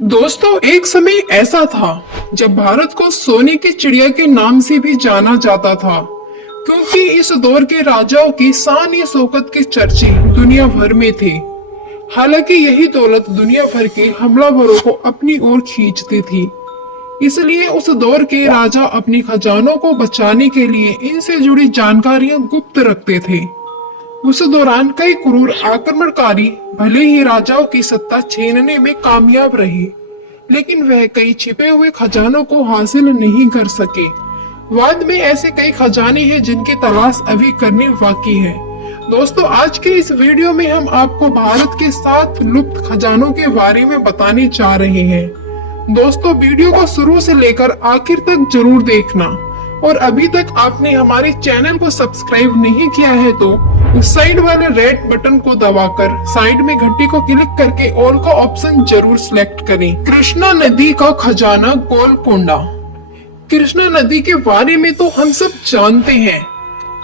दोस्तों, एक समय ऐसा था जब भारत को सोने की चिड़िया के नाम से भी जाना जाता था, क्योंकि इस दौर के राजाओं की शान या शौकत के चर्चे दुनिया भर में थे। हालांकि यही दौलत दुनिया भर के हमलावरों को अपनी ओर खींचती थी, इसलिए उस दौर के राजा अपने खजानों को बचाने के लिए इनसे जुड़ी जानकारियां गुप्त रखते थे। उस दौरान कई क्रूर आक्रमणकारी भले ही राजाओं की सत्ता छीनने में कामयाब रहे, लेकिन वह कई छिपे हुए खजानों को हासिल नहीं कर सके। बाद में ऐसे कई खजाने हैं जिनकी तलाश अभी करनी बाकी है। दोस्तों, आज के इस वीडियो में हम आपको भारत के 7 लुप्त खजानों के बारे में बताने जा रहे हैं। दोस्तों, वीडियो को शुरू से लेकर आखिर तक जरूर देखना, और अभी तक आपने हमारे चैनल को सब्सक्राइब नहीं किया है तो उस साइड वाले रेड बटन को दबाकर साइड में घंटी को क्लिक करके ऑल का ऑप्शन जरूर सिलेक्ट करें। कृष्णा नदी का खजाना गोलकोंडा। कृष्णा नदी के बारे में तो हम सब जानते हैं,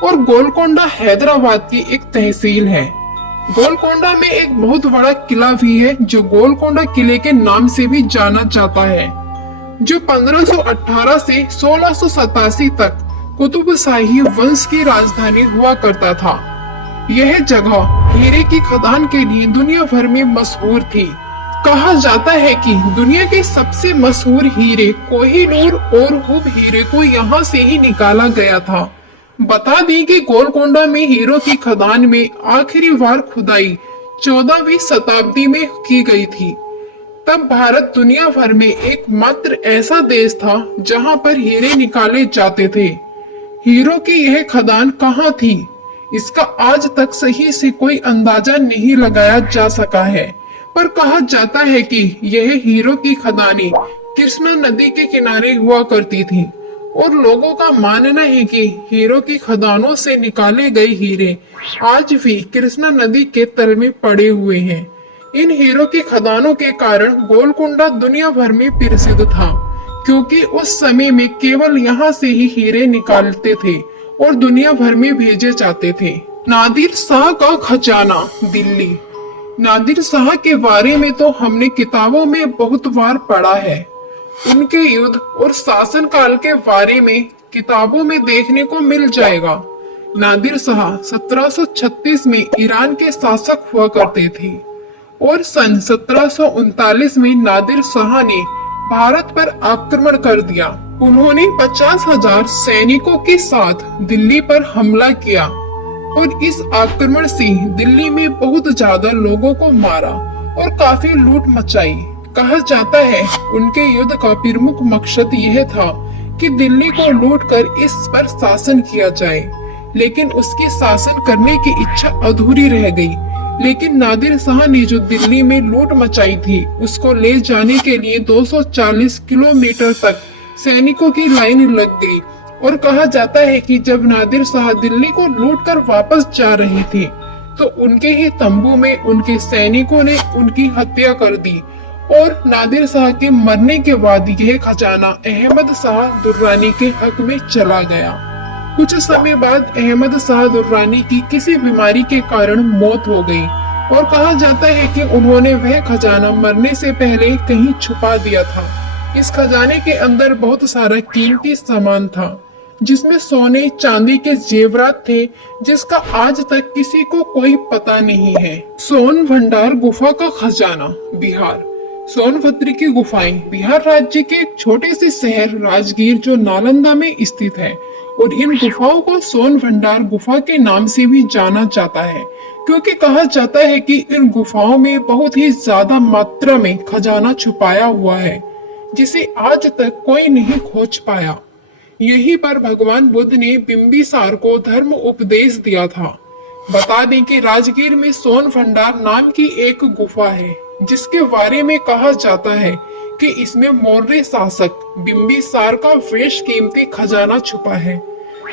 और गोलकोंडा हैदराबाद की एक तहसील है। गोलकोंडा में एक बहुत बड़ा किला भी है जो गोलकोंडा किले के नाम से भी जाना जाता है, जो 1518 से 1687 तक कुतुब शाही वंश की राजधानी हुआ करता था। यह जगह हीरे की खदान के लिए दुनिया भर में मशहूर थी। कहा जाता है कि दुनिया के सबसे मशहूर हीरे कोहिनूर और हुब हीरे को यहाँ से ही निकाला गया था। बता दें कि गोलकोंडा में हीरों की खदान में आखिरी बार खुदाई 14वीं शताब्दी में की गई थी। तब भारत दुनिया भर में एकमात्र ऐसा देश था जहां पर हीरे निकाले जाते थे। हीरों की यह खदान कहाँ थी, इसका आज तक सही से कोई अंदाजा नहीं लगाया जा सका है, पर कहा जाता है कि यह हीरों की खदानें कृष्णा नदी के किनारे हुआ करती थी, और लोगों का मानना है कि हीरों की खदानों से निकाले गए हीरे आज भी कृष्णा नदी के तल में पड़े हुए हैं। इन हीरों की खदानों के कारण गोलकोंडा दुनिया भर में प्रसिद्ध था, क्योंकि उस समय में केवल यहाँ से ही हीरे निकालते थे और दुनिया भर में भेजे जाते थे। नादिर शाह का खजाना दिल्ली। नादिर शाह के बारे में तो हमने किताबों में बहुत बार पढ़ा है। उनके युद्ध और शासन काल के बारे में किताबों में देखने को मिल जाएगा। नादिर शाह 1736 में ईरान के शासक हुआ करते थे, और सन 1739 में नादिर शाह ने भारत पर आक्रमण कर दिया। उन्होंने 50,000 सैनिकों के साथ दिल्ली पर हमला किया, और इस आक्रमण से दिल्ली में बहुत ज्यादा लोगों को मारा और काफी लूट मचाई। कहा जाता है उनके युद्ध का प्रमुख मकसद यह था कि दिल्ली को लूट कर इस पर शासन किया जाए, लेकिन उसकी शासन करने की इच्छा अधूरी रह गई। लेकिन नादिर शाह ने जो दिल्ली में लूट मचाई थी, उसको ले जाने के लिए 240 किलोमीटर तक सैनिकों की लाइन लग गई, और कहा जाता है कि जब नादिर शाह दिल्ली को लूटकर वापस जा रहे थे, तो उनके ही तंबू में उनके सैनिकों ने उनकी हत्या कर दी, और नादिर शाह के मरने के बाद यह खजाना अहमद शाह दुर्रानी के हक में चला गया। कुछ समय बाद अहमद शाह दुर्रानी की किसी बीमारी के कारण मौत हो गई, और कहा जाता है कि उन्होंने वह खजाना मरने से पहले कहीं छुपा दिया था। इस खजाने के अंदर बहुत सारा कीमती सामान था, जिसमें सोने चांदी के जेवरात थे, जिसका आज तक किसी को कोई पता नहीं है। सोन भंडार गुफा का खजाना बिहार। सोनभद्र की गुफाएं बिहार राज्य के एक छोटे से शहर राजगीर जो नालंदा में स्थित है, और इन गुफाओं को सोन भंडार गुफा के नाम से भी जाना जाता है, क्योंकि कहा जाता है कि इन गुफाओं में बहुत ही ज्यादा मात्रा में खजाना छुपाया हुआ है, जिसे आज तक कोई नहीं खोज पाया। यहीं पर भगवान बुद्ध ने बिंबिसार को धर्म उपदेश दिया था। बता दें कि राजगीर में सोन भंडार नाम की एक गुफा है, जिसके बारे में कहा जाता है कि इसमें मौर्य शासक बिंबिसार का बेश कीमती खजाना छुपा है,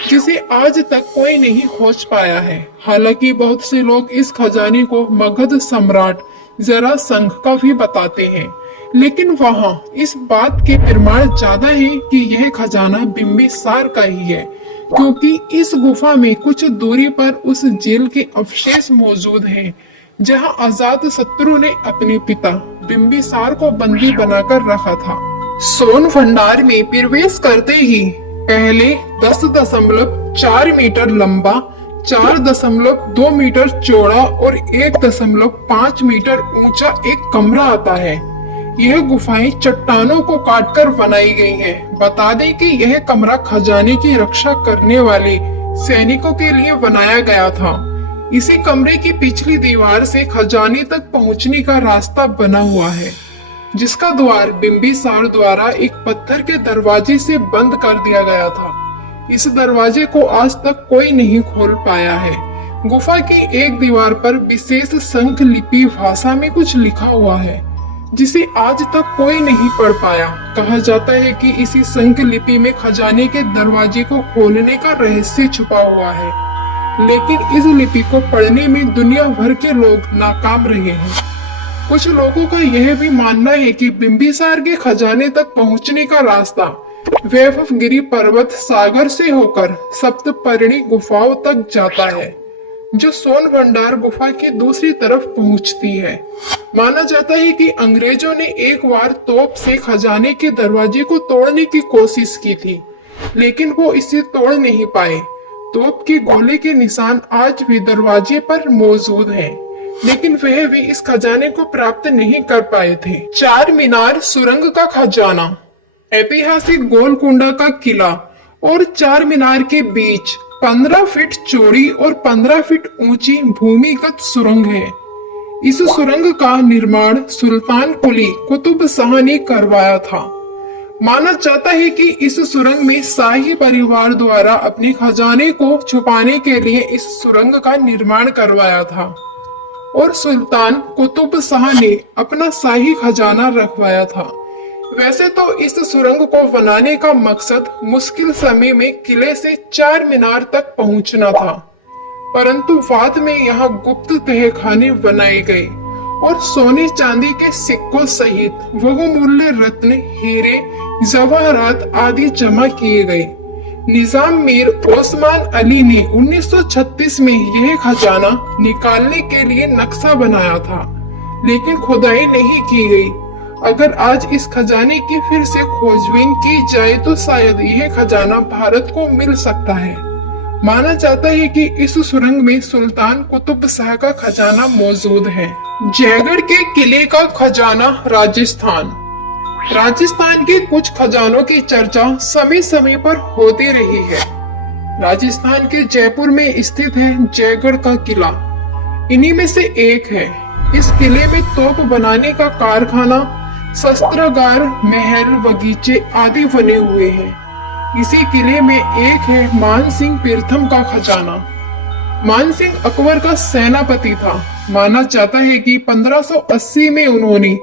जिसे आज तक कोई नहीं खोज पाया है। हालांकि बहुत से लोग इस खजाने को मगध सम्राट जरासंध का भी बताते हैं, लेकिन वहाँ इस बात के प्रमाण ज्यादा है कि यह खजाना बिंबिसार का ही है, क्योंकि इस गुफा में कुछ दूरी पर उस जेल के अवशेष मौजूद हैं, जहां अजात शत्रु ने अपने पिता बिम्बिसार को बंदी बनाकर रखा था। सोन भंडार में प्रवेश करते ही पहले 10.4 मीटर लंबा, 4.2 मीटर चौड़ा और 1.5 मीटर ऊंचा एक कमरा आता है। यह गुफाएं चट्टानों को काटकर बनाई गई हैं। बता दें कि यह कमरा खजाने की रक्षा करने वाले सैनिकों के लिए बनाया गया था। इसी कमरे की पिछली दीवार से खजाने तक पहुंचने का रास्ता बना हुआ है, जिसका द्वार बिम्बिसार द्वारा एक पत्थर के दरवाजे से बंद कर दिया गया था। इस दरवाजे को आज तक कोई नहीं खोल पाया है। गुफा की एक दीवार पर विशेष संख लिपि भाषा में कुछ लिखा हुआ है, जिसे आज तक कोई नहीं पढ़ पाया। कहा जाता है कि इसी संख लिपि में खजाने के दरवाजे को खोलने का रहस्य छुपा हुआ है, लेकिन इस लिपि को पढ़ने में दुनिया भर के लोग नाकाम रहे हैं। कुछ लोगों का यह भी मानना है कि बिम्बिसार के खजाने तक पहुंचने का रास्ता वैभवगिरी पर्वत सागर से होकर सप्तपर्णी गुफाओं तक जाता है, जो सोन भंडार गुफा की दूसरी तरफ पहुंचती है। माना जाता है कि अंग्रेजों ने एक बार तोप से खजाने के दरवाजे को तोड़ने की कोशिश की थी, लेकिन वो इसे तोड़ नहीं पाए। तोप के गोले के निशान आज भी दरवाजे पर मौजूद हैं, लेकिन वह भी इस खजाने को प्राप्त नहीं कर पाए थे। चार मीनार सुरंग का खजाना, ऐतिहासिक गोलकुंडा का किला और चार मीनार के बीच 15 फीट चौड़ी और 15 फीट ऊंची भूमिगत सुरंग है। इस सुरंग का निर्माण सुल्तान कुली कुतुब शाह ने करवाया था। माना जाता है कि इस सुरंग में शाही परिवार द्वारा अपने खजाने को छुपाने के लिए इस सुरंग का निर्माण करवाया था और सुल्तान कुतुब शाह ने अपना शाही खजाना रखवाया था। वैसे तो इस सुरंग को बनाने का मकसद मुश्किल समय में किले से चार मीनार तक पहुंचना था, परंतु बाद में यहाँ गुप्त तहखाने बनाए गए और सोने चांदी के सिक्कों सहित बहुमूल्य रत्न, हीरे, जवाहरात आदि जमा किए गए। निजाम मीर ओस्मान अली ने 1936 में यह खजाना निकालने के लिए नक्शा बनाया था, लेकिन खुदाई नहीं की गई। अगर आज इस खजाने की फिर से खोजबीन की जाए तो शायद यह खजाना भारत को मिल सकता है। माना जाता है कि इस सुरंग में सुल्तान कुतुब शाह का खजाना मौजूद है। जयगढ़ के किले का खजाना, राजस्थान। राजस्थान के कुछ खजानों की चर्चा समय समय पर होती रही है। राजस्थान के जयपुर में स्थित है जयगढ़ का किला, इन्हीं में से एक है। इस किले में तोप बनाने का कारखाना, शस्त्रागार, महल, बगीचे आदि बने हुए हैं। इसी किले में एक है मानसिंह प्रथम का खजाना। मानसिंह अकबर का सेनापति था। माना जाता है कि 1580 में उन्होंने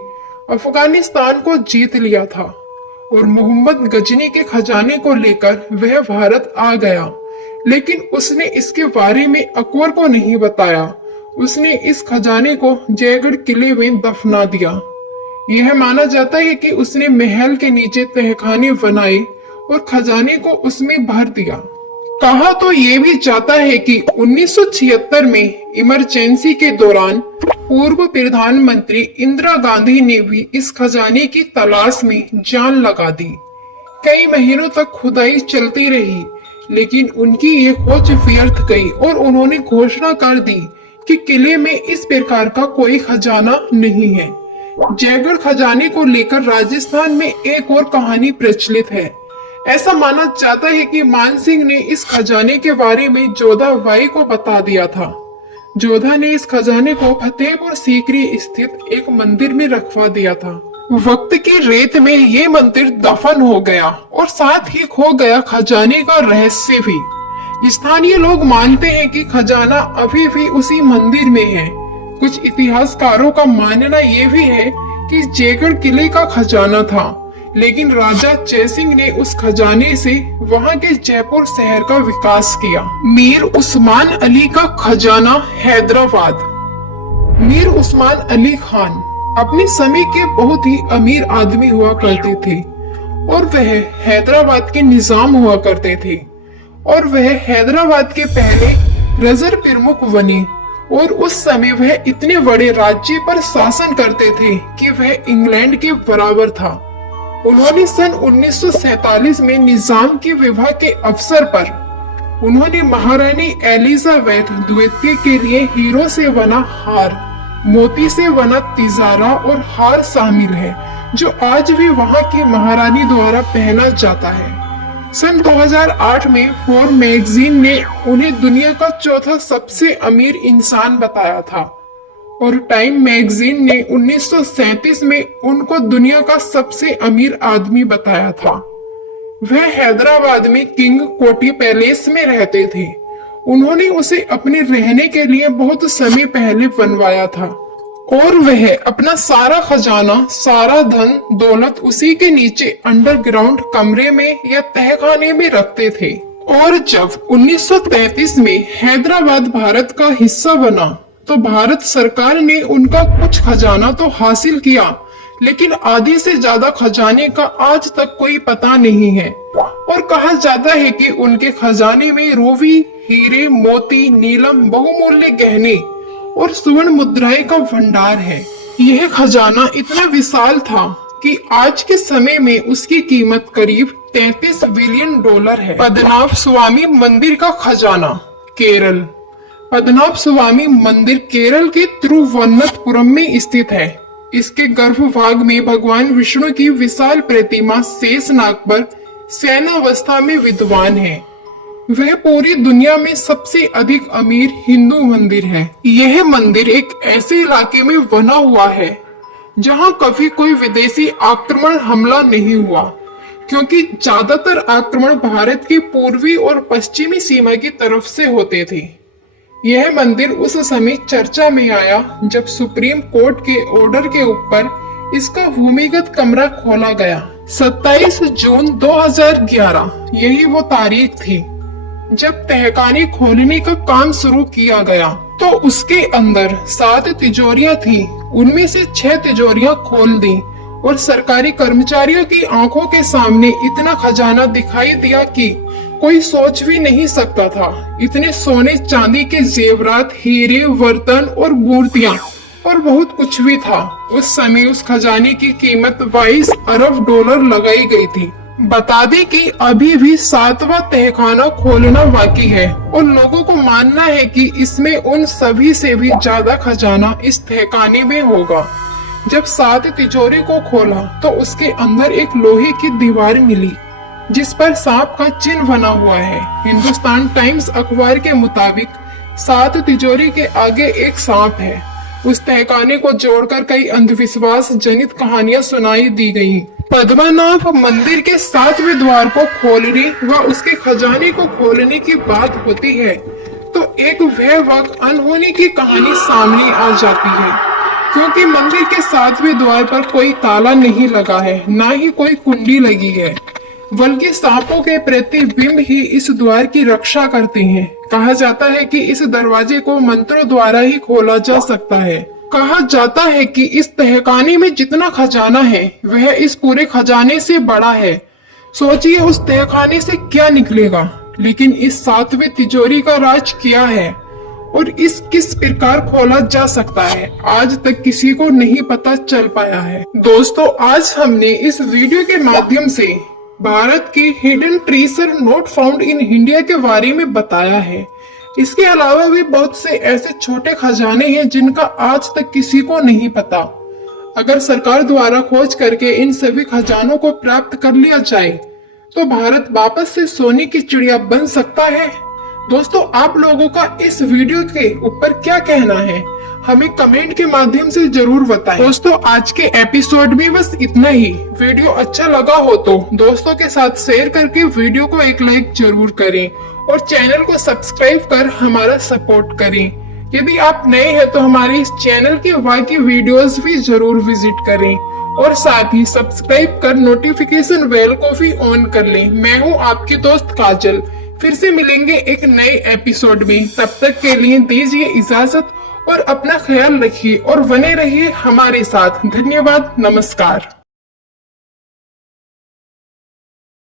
अफगानिस्तान को जीत लिया था और मोहम्मद गजनी के खजाने को लेकर वह भारत आ गया, लेकिन उसने इसके बारे में अकबर को नहीं बताया। उसने इस खजाने को जयगढ़ किले में दफना दिया। यह माना जाता है कि उसने महल के नीचे तहखाने बनाए और खजाने को उसमें भर दिया। कहा तो ये भी जाता है कि 1976 में इमरजेंसी के दौरान पूर्व प्रधानमंत्री इंदिरा गांधी ने भी इस खजाने की तलाश में जान लगा दी। कई महीनों तक खुदाई चलती रही, लेकिन उनकी ये खोज व्यर्थ गई और उन्होंने घोषणा कर दी कि किले में इस प्रकार का कोई खजाना नहीं है। जयगढ़ खजाने को लेकर राजस्थान में एक और कहानी प्रचलित है। ऐसा माना जाता है कि मानसिंह ने इस खजाने के बारे में जोधा बाई को बता दिया था। जोधा ने इस खजाने को फतेहपुर सीकरी स्थित एक मंदिर में रखवा दिया था। वक्त की रेत में ये मंदिर दफन हो गया और साथ ही खो गया खजाने का रहस्य भी। स्थानीय लोग मानते हैं कि खजाना अभी भी उसी मंदिर में है। कुछ इतिहासकारों का मानना यह भी है कि जयगढ़ किले का खजाना था, लेकिन राजा जयसिंह ने उस खजाने से वहां के जयपुर शहर का विकास किया। मीर उस्मान अली का खजाना, हैदराबाद। मीर उस्मान अली खान अपने समय के बहुत ही अमीर आदमी हुआ करते थे और वह हैदराबाद के निजाम हुआ करते थे और वह हैदराबाद के पहले रजर प्रमुख बने और उस समय वह इतने बड़े राज्य पर शासन करते थे कि वह इंग्लैंड के बराबर था। उन्होंने सन 1947 में निजाम के विवाह के अवसर पर उन्होंने महारानी एलिजाबेथ द्वितीय के लिए हीरो से बना हार, मोती से बना तिजारा और हार शामिल है, जो आज भी वहां की महारानी द्वारा पहना जाता है। सन 2008 में फोर्ब्स मैगजीन ने उन्हें दुनिया का चौथा सबसे अमीर इंसान बताया था और टाइम मैगजीन ने 1937 में उनको दुनिया का सबसे अमीर आदमी बताया था। वह हैदराबाद में किंग कोटी पैलेस में रहते थे। उन्होंने उसे अपने रहने के लिए बहुत समय पहले बनवाया था और वह अपना सारा खजाना, सारा धन दौलत उसी के नीचे अंडरग्राउंड कमरे में या तहखाने में रखते थे। और जब 1933 में हैदराबाद भारत का हिस्सा बना तो भारत सरकार ने उनका कुछ खजाना तो हासिल किया, लेकिन आधे से ज्यादा खजाने का आज तक कोई पता नहीं है। और कहा जाता है कि उनके खजाने में रूबी, हीरे, मोती, नीलम, बहुमूल्य गहने और स्वर्ण मुद्राएं का भंडार है। यह खजाना इतना विशाल था कि आज के समय में उसकी कीमत करीब $33 बिलियन है। पद्मनाभ स्वामी मंदिर का खजाना, केरल। पद्मनाभ स्वामी मंदिर केरल के तिरुवनंतपुरम में स्थित है। इसके गर्भभाग में भगवान विष्णु की विशाल प्रतिमा शेषनाग पर शयनावस्था में विद्वान है। वह पूरी दुनिया में सबसे अधिक अमीर हिंदू मंदिर है। यह मंदिर एक ऐसे इलाके में बना हुआ है जहां कभी कोई विदेशी आक्रमण हमला नहीं हुआ, क्योंकि ज्यादातर आक्रमण भारत की पूर्वी और पश्चिमी सीमा की तरफ से होते थे। यह मंदिर उस समय चर्चा में आया जब सुप्रीम कोर्ट के ऑर्डर के ऊपर इसका भूमिगत कमरा खोला गया। 27 जून 2011 यही वो तारीख थी जब तहखाने खोलने का काम शुरू किया गया। तो उसके अंदर 7 तिजोरियां थी, उनमें से 6 तिजोरियां खोल दी और सरकारी कर्मचारियों की आंखों के सामने इतना खजाना दिखाई दिया कि कोई सोच भी नहीं सकता था। इतने सोने चांदी के जेवरात, हीरे, बर्तन और मूर्तियां और बहुत कुछ भी था। उस समय उस खजाने की कीमत $22 अरब लगाई गई थी। बता दें कि अभी भी 7वां तहखाना खोलना बाकी है और लोगों को मानना है कि इसमें उन सभी से भी ज्यादा खजाना इस तहखाने में होगा। जब 7 तिजोरी को खोला तो उसके अंदर एक लोहे की दीवार मिली जिस पर सांप का चिन्ह बना हुआ है। हिंदुस्तान टाइम्स अखबार के मुताबिक 7 तिजोरी के आगे एक सांप है। उस तहखाने को जोड़कर कई अंधविश्वास जनित कहानियां सुनाई दी गयी। पद्मनाभ मंदिर के 7वें द्वार को खोलने व उसके खजाने को खोलने की बात होती है तो एक भयावह अनहोनी की कहानी सामने आ जाती है, क्योंकि मंदिर के 7वें द्वार पर कोई ताला नहीं लगा है, ना ही कोई कुंडी लगी है, बल्कि सांपों के प्रतिबिंब ही इस द्वार की रक्षा करते हैं। कहा जाता है कि इस दरवाजे को मंत्रों द्वारा ही खोला जा सकता है। कहा जाता है कि इस तहखाने में जितना खजाना है वह इस पूरे खजाने से बड़ा है। सोचिए उस तहखाने से क्या निकलेगा। लेकिन इस 7वें तिजोरी का राज क्या है और इस किस प्रकार खोला जा सकता है, आज तक किसी को नहीं पता चल पाया है। दोस्तों, आज हमने इस वीडियो के माध्यम से भारत की hidden treasure not found in India के बारे में बताया है। इसके अलावा भी बहुत से ऐसे छोटे खजाने हैं जिनका आज तक किसी को नहीं पता। अगर सरकार द्वारा खोज करके इन सभी खजानों को प्राप्त कर लिया जाए तो भारत वापस से सोने की चिड़िया बन सकता है। दोस्तों, आप लोगों का इस वीडियो के ऊपर क्या कहना है, हमें कमेंट के माध्यम से जरूर बताएं। दोस्तों, आज के एपिसोड में बस इतना ही। वीडियो अच्छा लगा हो तो दोस्तों के साथ शेयर करके वीडियो को एक लाइक जरूर करें और चैनल को सब्सक्राइब कर हमारा सपोर्ट करें। यदि आप नए हैं तो हमारे इस चैनल के बाकी वीडियोस भी जरूर विजिट करें और साथ ही सब्सक्राइब कर नोटिफिकेशन बेल को भी ऑन कर लें। मैं हूं आपकी दोस्त काजल। फिर से मिलेंगे एक नए एपिसोड में। तब तक के लिए दीजिए इजाजत और अपना ख्याल रखिए और बने रहिए हमारे साथ। धन्यवाद, नमस्कार।